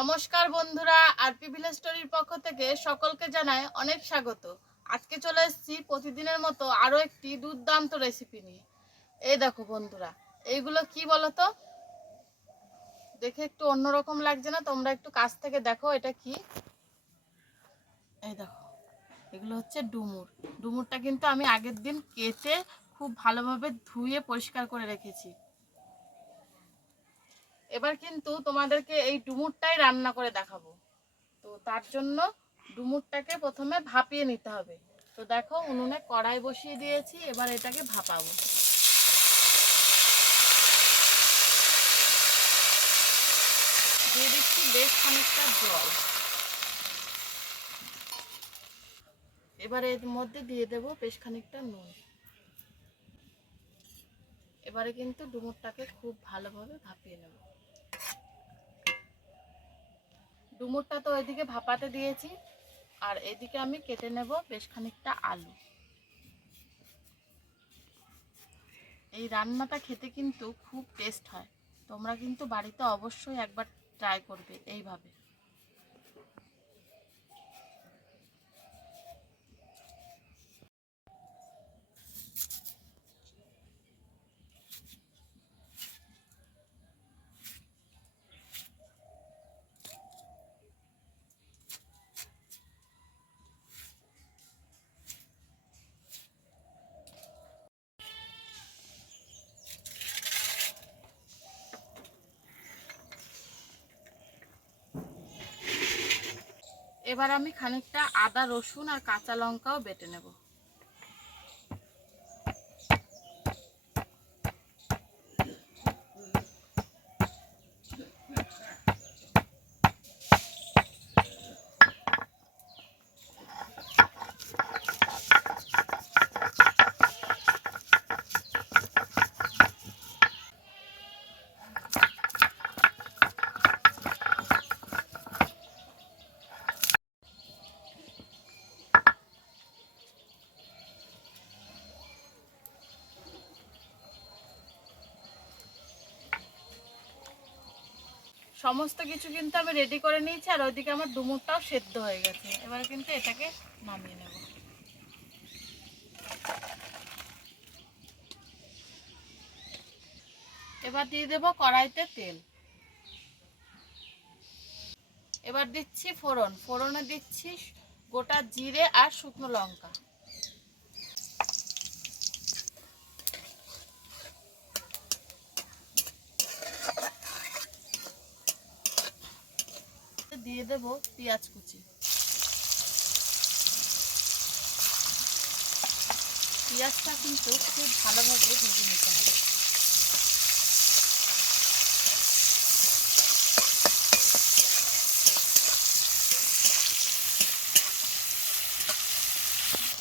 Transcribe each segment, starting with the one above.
নমস্কার বন্ধুরা, RP village স্টোরির পক্ষ থেকে সকলকে জানাই অনেক স্বাগত। আজকে চলে এসেছি প্রতিদিনের মতো আরও একটি দুর্দান্ত রেসিপি নিয়ে। এই দেখো বন্ধুরা, এইগুলো কি বলো তো? দেখে একটু অন্যরকম লাগছে না? তোমরা একটু কাছ থেকে দেখো এটা কি। এই দেখো, এগুলো হচ্ছে ডুমুর। ডুমুরটা কিন্তু আমি আগের দিন কেটে খুব ভালোভাবে ধুয়ে পরিষ্কার করে রেখেছি। এবার কিন্তু তোমাদেরকে এই ডুমুরটাই রান্না করে দেখাবো। তো তার জন্য ডুমুরটাকে প্রথমে ভাপিয়ে নিতে হবে। তো দেখো, উনুনে কড়াই বসিয়ে দিয়েছি, এবার এটাকে ভাপাবো। দিয়ে দিচ্ছি বেশ খানিকটা জল। এবার এর মধ্যে দিয়ে দেব বেশ খানিকটা নুন। এবারে কিন্তু ডুমুরটাকে খুব ভালোভাবে ভাপিয়ে নেব। ডুমুরটা তো এদিকে ভাপাতে দিয়েছি, আর এদিকে আমি কেটে নেব বেশ খানিকটা আলু। এই রান্নাটা খেতে কিন্তু খুব টেস্ট হয়। তোমরা কিন্তু বাড়িতে অবশ্যই একবার ট্রাই করবে এইভাবে। এবার আমি খানিকটা আদা, রসুন আর কাঁচা লঙ্কাও বেটে নেব। সমস্ত কিছু কিন্তু আমি রেডি করে নিয়েছি, আর ওইদিকে আমার ডুমুরটাও সেদ্ধ হয়ে গেছে। এবার কিন্তু এটাকে নামিয়ে নেব। এবার দিয়ে দেব কড়াইতে তেল। এবার দিচ্ছি ফোড়ন। ফোড়নে দিচ্ছি গোটা জিরে আর শুকনো লঙ্কা। দিয়ে দেব পেঁয়াজ কুচি। পেঁয়াজটা কিন্তু খুব ভালোভাবে ভেজে নিতে হবে।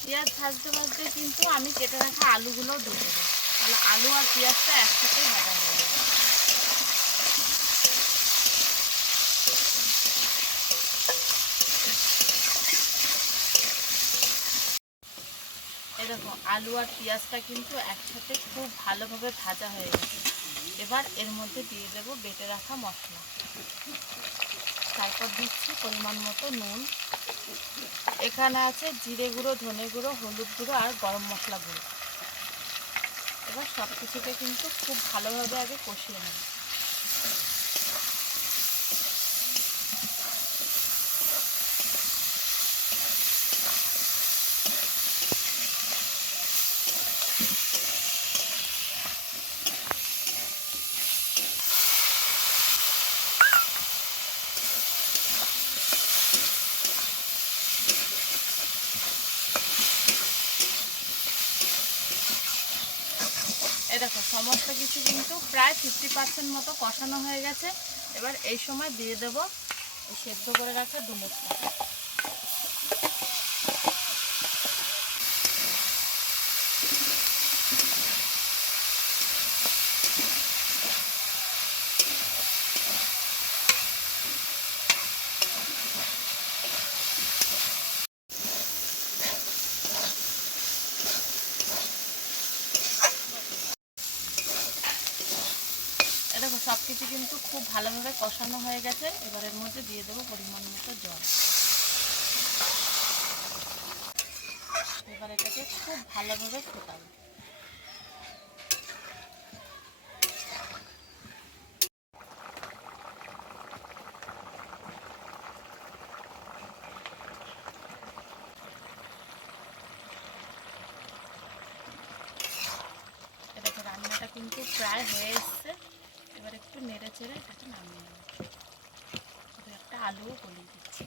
পেঁয়াজ ভাজতে ভাজতে কিন্তু আমি কেটে রাখা আলুগুলো দিয়ে দেবো। তাহলে আলু আর পেঁয়াজটা একসাথে ভাজা হয়ে যাবে। এই দেখো, আলু আর পেঁয়াজটা কিন্তু একসাথে খুব ভালোভাবে ভাজা হয়ে গেছে। এবার এর মধ্যে দিয়ে দেব বেটে রাখা মশলা। তারপর দিচ্ছি পরিমাণ মতো নুন। এখানে আছে জিরে গুঁড়ো, ধনে গুঁড়ো, হলুদ গুঁড়ো আর গরম মশলা গুঁড়ো। এবার সব কিছুকে কিন্তু খুব ভালোভাবে আগে কষিয়ে নেব। এই দেখো, সমস্ত কিছু কিন্তু প্রায় 50% মতো কষানো হয়ে গেছে। এবার এই সময় দিয়ে দেব এই সেদ্ধ করে রাখা ডুমুরটা। দেখো, সব কিছু কিন্তু খুব ভালোভাবে কষানো হয়ে গেছে। এবার এর মধ্যে দিয়ে দেবো পরিমাণ মতো জল। এবার এটাকে খুব ভালোভাবে ফোটাবো। দেখো রান্নাটা কিন্তু প্রায় হয়ে এসছে। এবার একটু নেড়ে চেড়ে এটাকে নামিয়ে নেবো। একটা আলুও গলিয়ে দিচ্ছি।